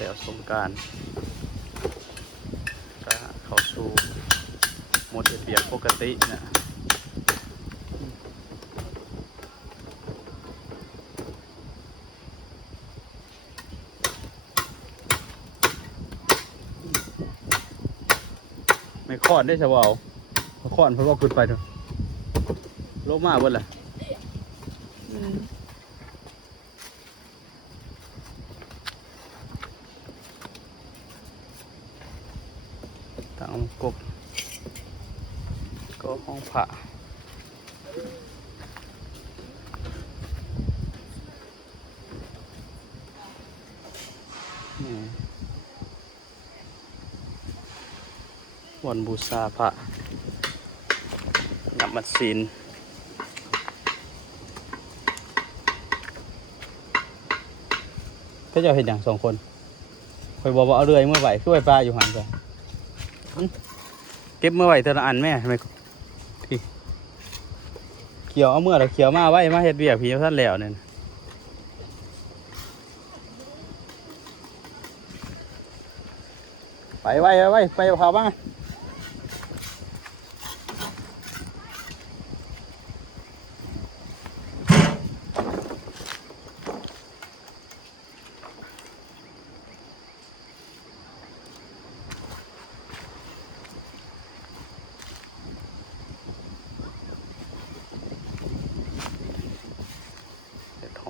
แล้วสงกรานต์ก็เข้าสู่โหมดเบียกปกตินะไม่คอนได้ใช่เปล่าคอนเพราะว่าขึ้นไปเถอะลงมาเบิดล่ะทางกบก็ห้องพระวันบูชาพระนำมัดศีลก็จะเห็นอย่างสองคนคอยบอกว่าเอาเรื่อยเมื่อไหร่ช่วยปลาอยู่ห่างกันเก็บเมื่อไหร่เท่าอันแม่ทำไมพี่เขียวเอาเมื่อไรเขียวมาไว้มาเฮ็ดเบียกพี่ท่านแล้วเนี่ยไปไว้ไปเอาเขาบ้าง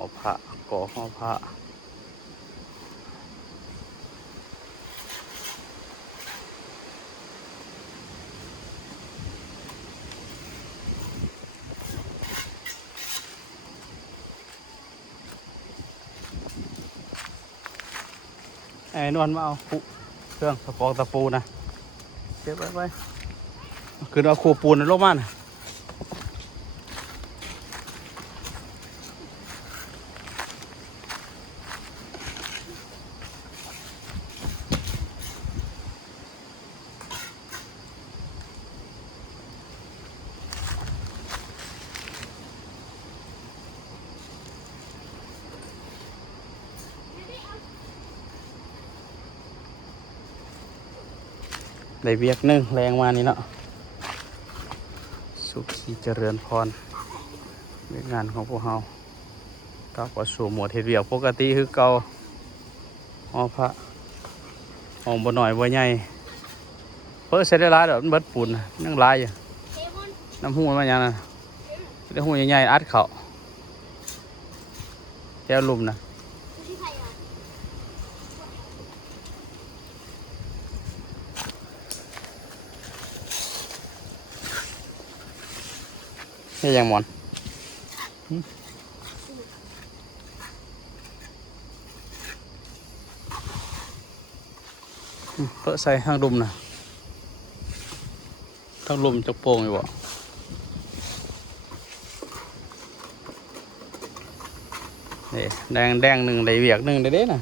หอพระก่อหอพระไอ้นวลมาเอาเครื่องตะกอกตะปูนะเก็บไว้คือเอาขู่ปูนในโลกมันได้เบียกนึงแรงมานี่เนาะสุขีเจริญพรเรื่องงานของพวกเราก็ประสูหมวดเฮ็ดเบียกปกติคือเก่าหอพระห้องบ่หน่อยบ่ใหญ่เพิ่นใช้ได้หลายดอกมันเบิดปูนนั่งหลายอยู่น้ำหูมันยังน่ะได้หูใหญ่ๆอัดเข้าแถวลุ่มนะนี่ยังหมอนเปิดใส่ทางลุ่มนะทางลุ่มจะโป่งอยู่บ่นี่แดงหนึ่งได้เวียกหนึ่งได้เด้น่ะ